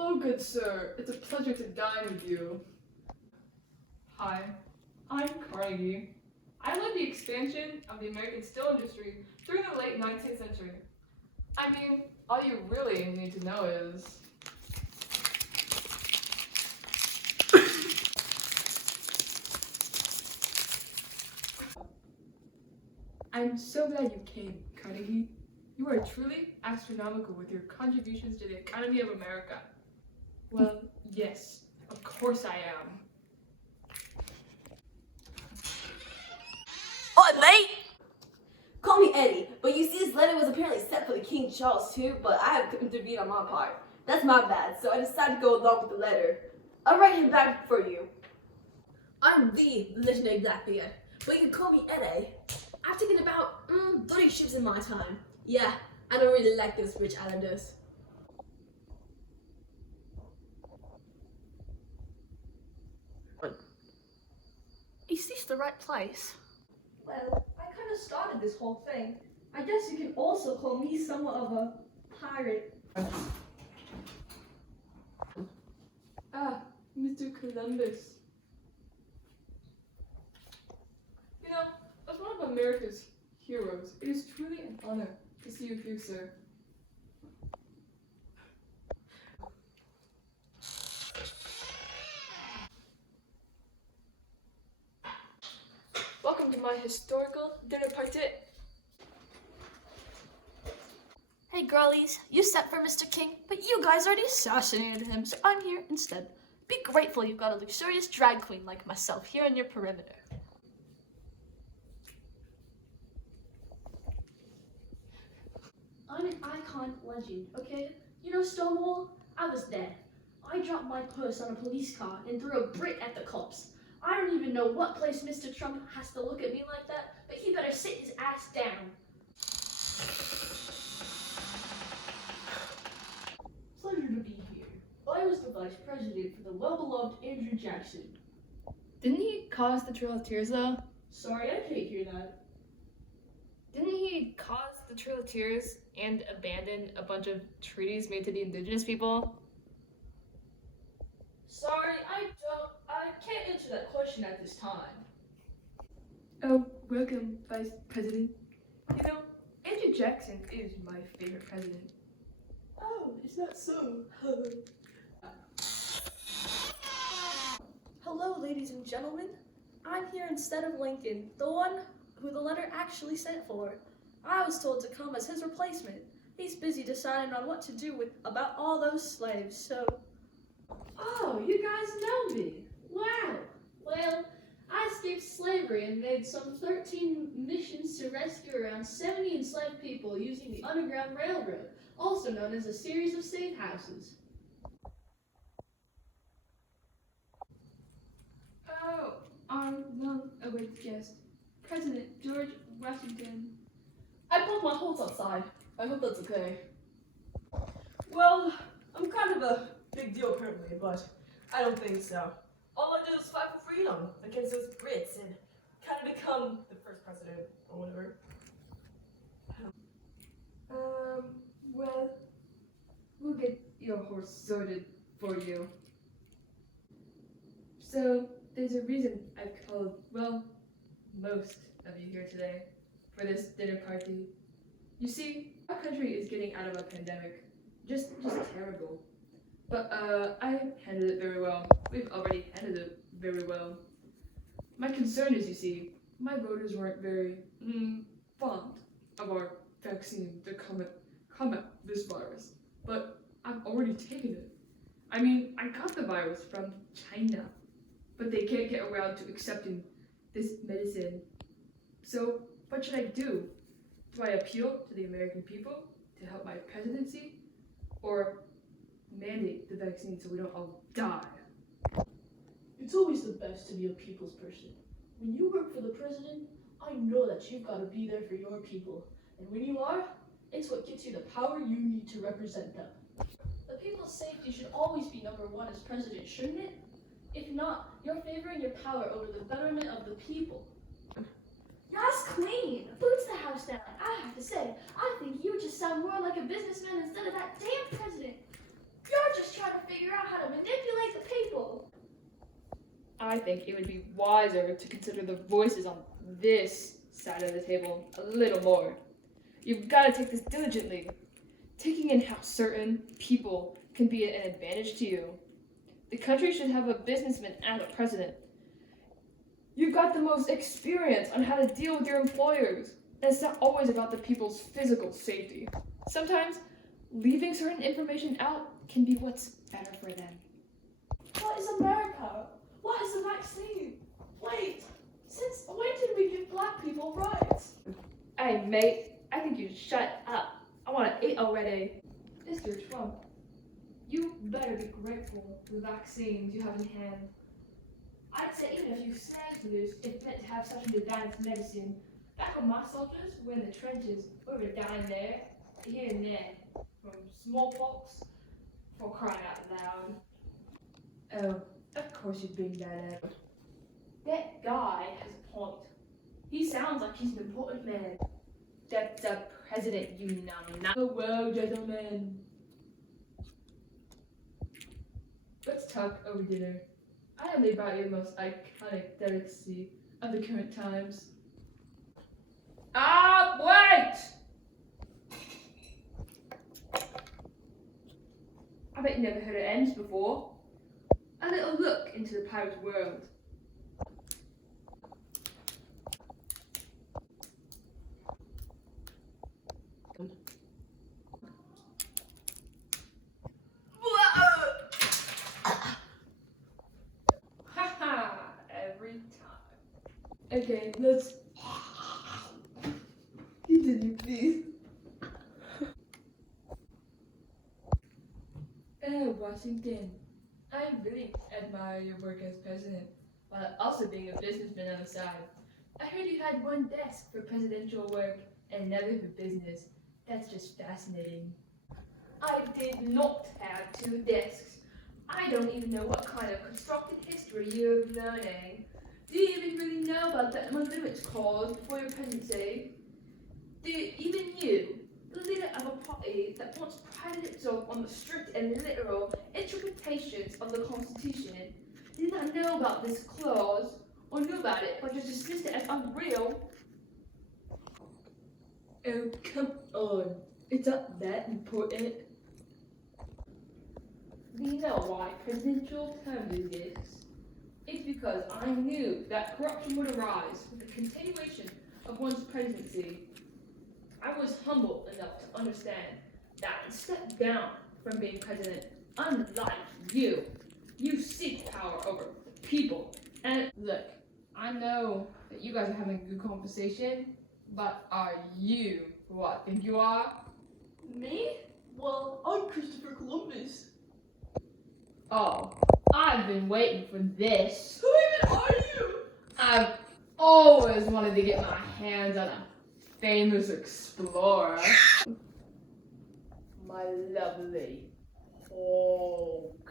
Hello, good sir. It's a pleasure to dine with you. Hi, I'm Carnegie. I led the expansion of the American steel industry during the late 19th century. I mean, all you really need to know is... I'm so glad you came, Carnegie. You are truly astronomical with your contributions to the economy of America. Well, yes, of course I am. What, mate? Call me Eddie, but you see this letter was apparently sent for the King Charles too, but I had to intervene on my part. That's my bad, so I decided to go along with the letter. I'll write him back for you. I'm the legendary Blackbeard, but you can call me Eddie. I've taken about 30 ships in my time. Yeah, I don't really like those rich islanders. Is this the right place? Well, I kind of started this whole thing. I guess you can also call me somewhat of a pirate. Ah, Mr. Columbus. You know, as one of America's heroes, it is truly an honor to see you here, sir. Welcome to my historical dinner party. Hey girlies, you sent for Mr. King, but you guys already assassinated him, so I'm here instead. Be grateful you've got a luxurious drag queen like myself here on your perimeter. I'm an icon legend, okay? You know Stonewall? I was there. I dropped my purse on a police car and threw a brick at the cops. I don't even know what place Mr. Trump has to look at me like that, but he better sit his ass down. Pleasure to be here. I was the vice president for the well-beloved Andrew Jackson. Didn't he cause the Trail of Tears, though? Sorry, I can't hear that. Didn't he cause the Trail of Tears and abandon a bunch of treaties made to the indigenous people? Sorry, I can't answer that question at this time. Oh, welcome, Vice President. You know, Andrew Jackson is my favorite president. Oh, is that so? Hello, ladies and gentlemen. I'm here instead of Lincoln, the one who the letter actually sent for. I was told to come as his replacement. He's busy deciding on what to do about all those slaves, so... Oh, you guys know me. Wow. Well, I escaped slavery and made some 13 missions to rescue around 70 enslaved people using the Underground Railroad, also known as a series of safe houses. Oh, our long-awaited guest, President George Washington. I pulled my horse outside. I hope that's okay. Well, I'm kind of a big deal apparently, but I don't think so. All I did was fight for freedom against those Brits and kind of become the first president or whatever. Well, we'll get your horse sorted for you. So, there's a reason I've called, well, most of you here today for this dinner party. You see, our country is getting out of a pandemic. Just terrible. But, I handled it very well. We've already handled it very well. My concern is, you see, my voters weren't very, fond of our vaccine to combat this virus. But I've already taken it. I mean, I got the virus from China, but they can't get around to accepting this medicine. So, what should I do? Do I appeal to the American people to help my presidency? Or mandate the vaccine so we don't all die? It's always the best to be a people's person. When you work for the president, I know that you've got to be there for your people. And when you are, it's what gets you the power you need to represent them. The people's safety should always be number one as president, shouldn't it? If not, you're favoring your power over the betterment of the people. Yes, Queen! Boots the house down. I have to say, I think you just sound more like a businessman instead of that damn president. You're just trying to figure I think it would be wiser to consider the voices on this side of the table a little more. You've got to take this diligently, taking in how certain people can be an advantage to you. The country should have a businessman as a president. You've got the most experience on how to deal with your employers, and it's not always about the people's physical safety. Sometimes, leaving certain information out can be what's better for them. What is America? What is the vaccine? Wait, since when did we give black people rights? Hey, mate, I think you should shut up. I want to eat already. Mr. Trump, you better be grateful for the vaccines you have in hand. I'd say even a few senators if meant to have such an advanced medicine. Back when my soldiers were in the trenches, we were dying there, here and there, from smallpox, for crying out loud. Oh, of course you bring that up. That guy has a point. He sounds like he's an important man. That's the president, you numbnut. Oh, well, gentlemen. Let's talk over dinner. I am about your most iconic delicacy of the current times. Ah, wait! I bet you never heard of M's before. A little look into the pirate's world. Haha, every time. Okay, let's continue, please. Washington, I really admire your work as president, while also being a businessman on the side. I heard you had one desk for presidential work and another for business. That's just fascinating. I did not have two desks. I don't even know what kind of constructed history you're learning. Do you even really know about the limits clause before your presidency? Do even you, the leader of a party that once prided itself on the strict and literal interpretations of the Constitution, did not know about this clause, or knew about it but just dismissed it as unreal? Oh, come on. It's not that important. Do you know why presidential terms exist? It's because I knew that corruption would arise with the continuation of one's presidency. I was humble enough to understand that and step down from being president. Unlike you, you seek power over the people. And look, I know that you guys are having a good conversation, but are you who I think you are? Me? Well, I'm Christopher Columbus. Oh, I've been waiting for this. Who even are you? I've always wanted to get my hands on a famous explorer. My lovely Hulk.